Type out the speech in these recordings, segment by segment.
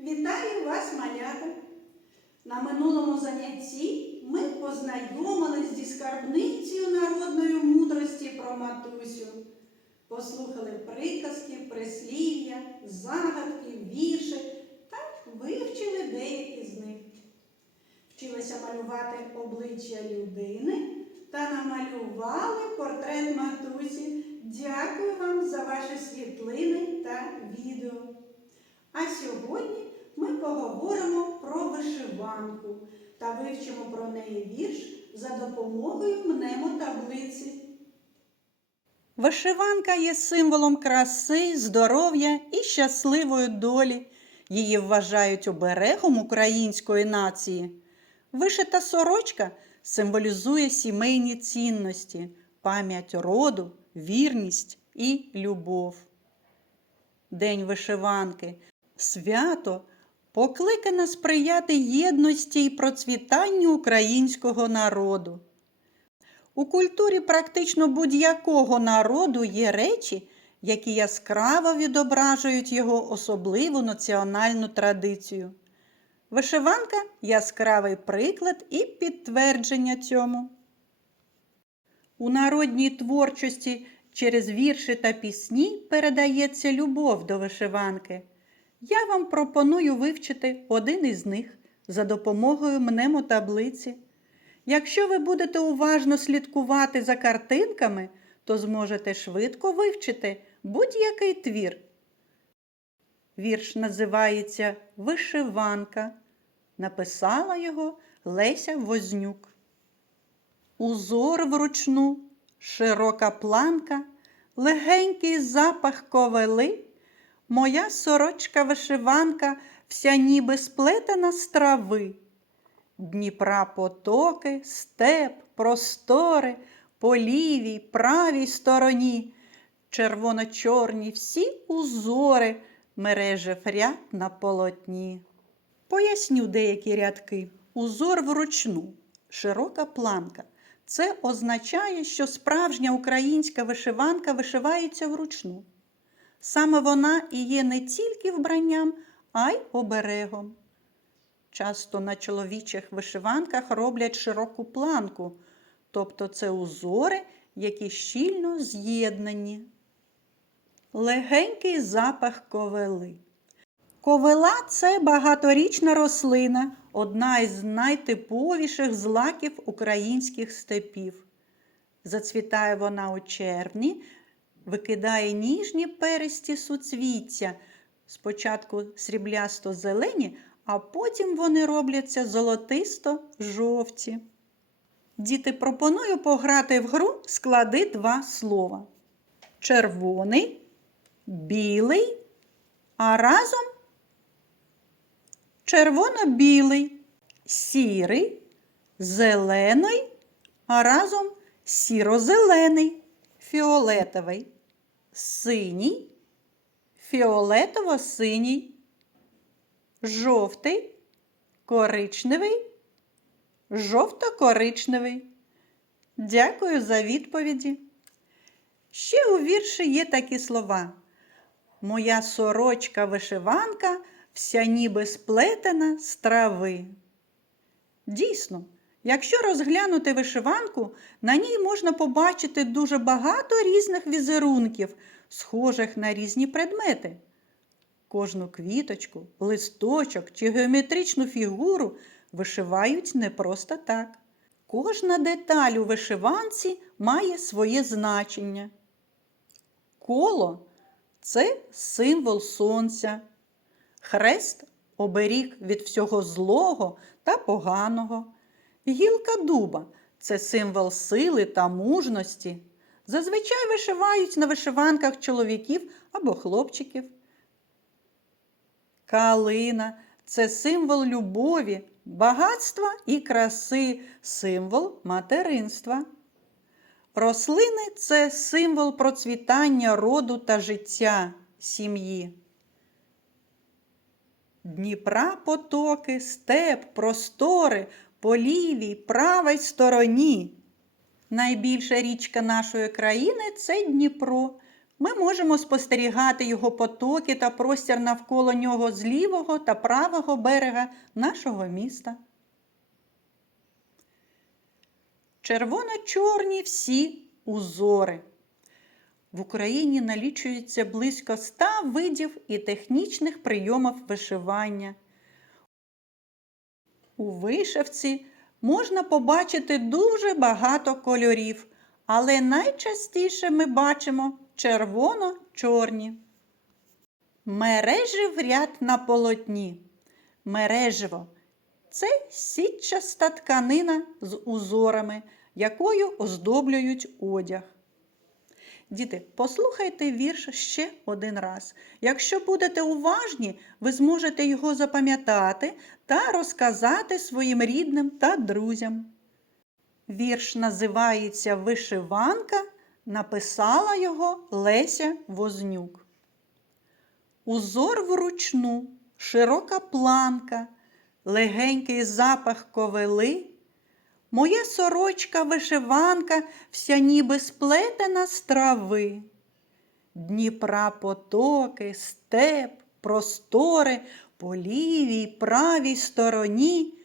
Вітаю вас, малята! На минулому занятті ми познайомились зі скарбницею народної мудрості про матусю. Послухали приказки, прислів'я, загадки, вірші та вивчили деякі з них. Вчилися малювати обличчя людини та намалювали портрет матусі. Дякую вам за ваші світлини та відео. А сьогодні ми поговоримо про вишиванку та вивчимо про неї вірш за допомогою мнемотаблиці. Вишиванка є символом краси, здоров'я і щасливої долі. Її вважають оберегом української нації. Вишита сорочка символізує сімейні цінності, пам'ять роду, вірність і любов. День вишиванки свято покликане сприяти єдності і процвітанню українського народу. У культурі практично будь-якого народу є речі, які яскраво відображують його особливу національну традицію. Вишиванка яскравий приклад і підтвердження цьому. У народній творчості через вірші та пісні передається любов до вишиванки. Я вам пропоную вивчити один із них за допомогою мнемотаблиці. Якщо ви будете уважно слідкувати за картинками, то зможете швидко вивчити будь-який твір. Вірш називається Вишиванка. Написала його Леся Вознюк. Узор вручну, широка планка, легенький запах ковели, моя сорочка вишиванка, вся ніби сплетена з трави. Дніпра потоки, степ, простори, по лівій, правій стороні, червоно-чорні всі узори мережев ряд на полотні. Поясню деякі рядки. Узор вручну, широка планка. Це означає, що справжня українська вишиванка вишивається вручну. Саме вона і є не тільки вбранням, а й оберегом. Часто на чоловічих вишиванках роблять широку планку, тобто це узори, які щільно з'єднані. Легенький запах ковели. Ковела це багаторічна рослина, одна із найтиповіших злаків українських степів. Зацвітає вона у червні, викидає ніжні перисті суцвіття, спочатку сріблясто-зелені, а потім вони робляться золотисто-жовті. Діти, пропоную пограти в гру склади два слова. Червоний, білий, а разом червоно-білий, сірий, зелений, а разом сіро-зелений, фіолетовий, синій, фіолетово-синій, жовтий, коричневий, жовто-коричневий. Дякую за відповіді. Ще у вірші є такі слова. Моя сорочка вишиванка вся ніби сплетена з трави. Дійсно, якщо розглянути вишиванку, на ній можна побачити дуже багато різних візерунків, схожих на різні предмети. Кожну квіточку, листочок чи геометричну фігуру вишивають не просто так. Кожна деталь у вишиванці має своє значення. Коло це символ сонця, хрест оберіг від всього злого та поганого. Гілка дуба це символ сили та мужності. Зазвичай вишивають на вишиванках чоловіків або хлопчиків. Калина це символ любові, багатства і краси, символ материнства. Рослини це символ процвітання роду та життя сім'ї. Дніпра потоки, степ, простори по лівій, правій стороні. Найбільша річка нашої країни це Дніпро. Ми можемо спостерігати його потоки та простір навколо нього з лівого та правого берега нашого міста. Червоно-чорні всі узори. В Україні налічується близько ста видів і технічних прийомів вишивання. У вишивці можна побачити дуже багато кольорів, але найчастіше ми бачимо червоно-чорні. Мережі в ряд на полотні. Мереживо це сітчаста тканина з узорами, якою оздоблюють одяг. Діти, послухайте вірш ще один раз. Якщо будете уважні, ви зможете його запам'ятати та розказати своїм рідним та друзям. Вірш називається Вишиванка. Написала його Леся Вознюк. Узор вручну, широка планка, легенький запах ковили. Моя сорочка вишиванка, вся ніби сплетена з трави. Дніпра потоки, степ, простори, по лівій, правій стороні,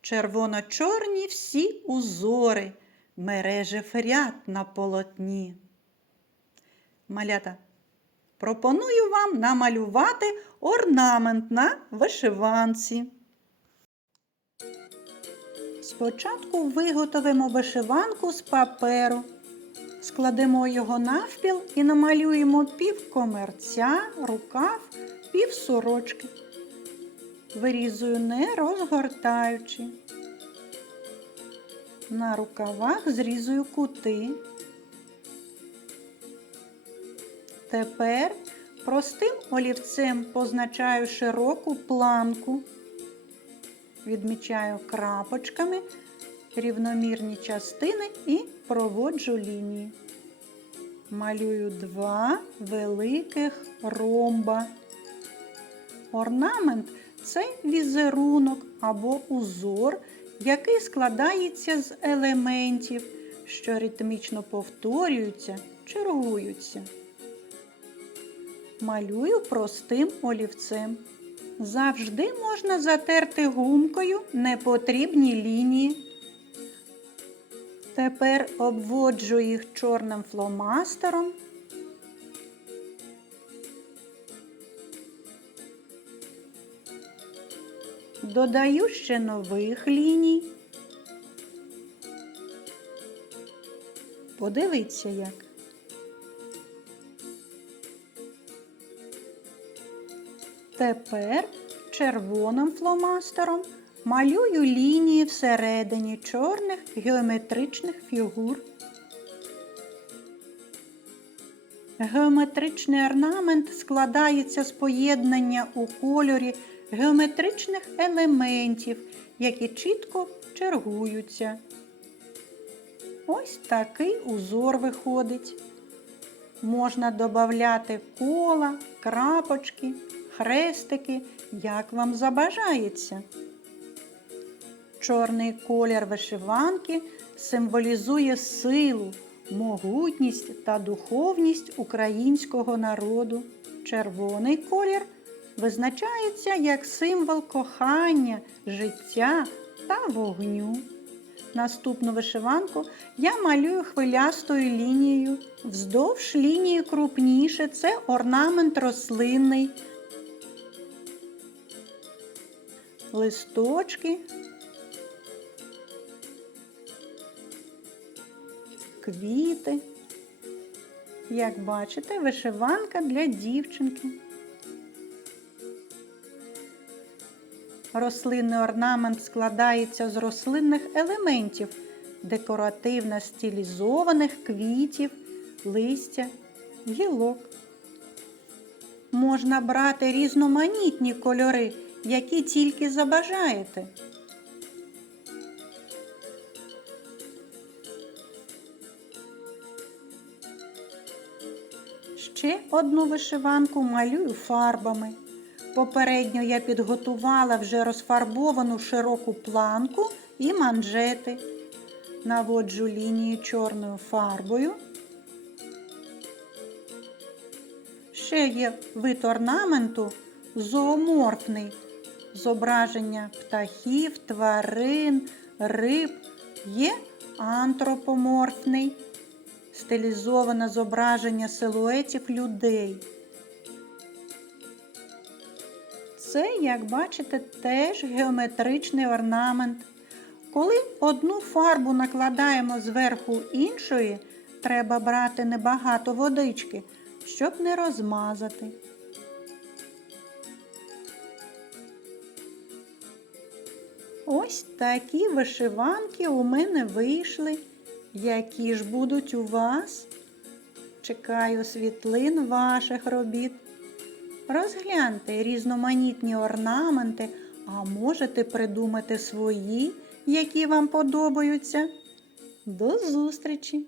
червоно-чорні всі узори, мережив ряд на полотні. Малята, пропоную вам намалювати орнамент на вишиванці. Спочатку виготовимо вишиванку з паперу. Складемо його навпіл і намалюємо пів комерця, рукав, пів сорочки. Вирізую не розгортаючи. На рукавах зрізую кути. Тепер простим олівцем позначаю широку планку. Відмічаю крапочками рівномірні частини і проводжу лінії. Малюю два великих ромба. Орнамент це візерунок або узор, який складається з елементів, що ритмічно повторюються, чергуються. Малюю простим олівцем. Завжди можна затерти гумкою непотрібні лінії. Тепер обводжу їх чорним фломастером. Додаю ще нових ліній. Подивіться як. Тепер червоним фломастером малюю лінії всередині чорних геометричних фігур. Геометричний орнамент складається з поєднання у кольорі геометричних елементів, які чітко чергуються. Ось такий узор виходить. Можна додати кола, крапочки, хрестики, як вам забажається. Чорний колір вишиванки символізує силу, могутність та духовність українського народу. Червоний колір визначається як символ кохання, життя та вогню. Наступну вишиванку я малюю хвилястою лінією. Вздовж лінії крупніше це орнамент рослинний, листочки, квіти. Як бачите, вишиванка для дівчинки. Рослинний орнамент складається з рослинних елементів, декоративно стилізованих квітів, листя, гілок. Можна брати різноманітні кольори, які тільки забажаєте. Ще одну вишиванку малюю фарбами. Попередньо я підготувала вже розфарбовану широку планку і манжети. Наводжу лінії чорною фарбою. ще є вид орнаменту зооморфний. Зображення птахів, тварин, риб є антропоморфний, стилізоване зображення силуетів людей. Це, як бачите, теж геометричний орнамент. Коли одну фарбу накладаємо зверху іншої, треба брати небагато водички, щоб не розмазати. Ось такі вишиванки у мене вийшли. Які ж будуть у вас? Чекаю світлин ваших робіт. Розгляньте різноманітні орнаменти, а можете придумати свої, які вам подобаються. До зустрічі!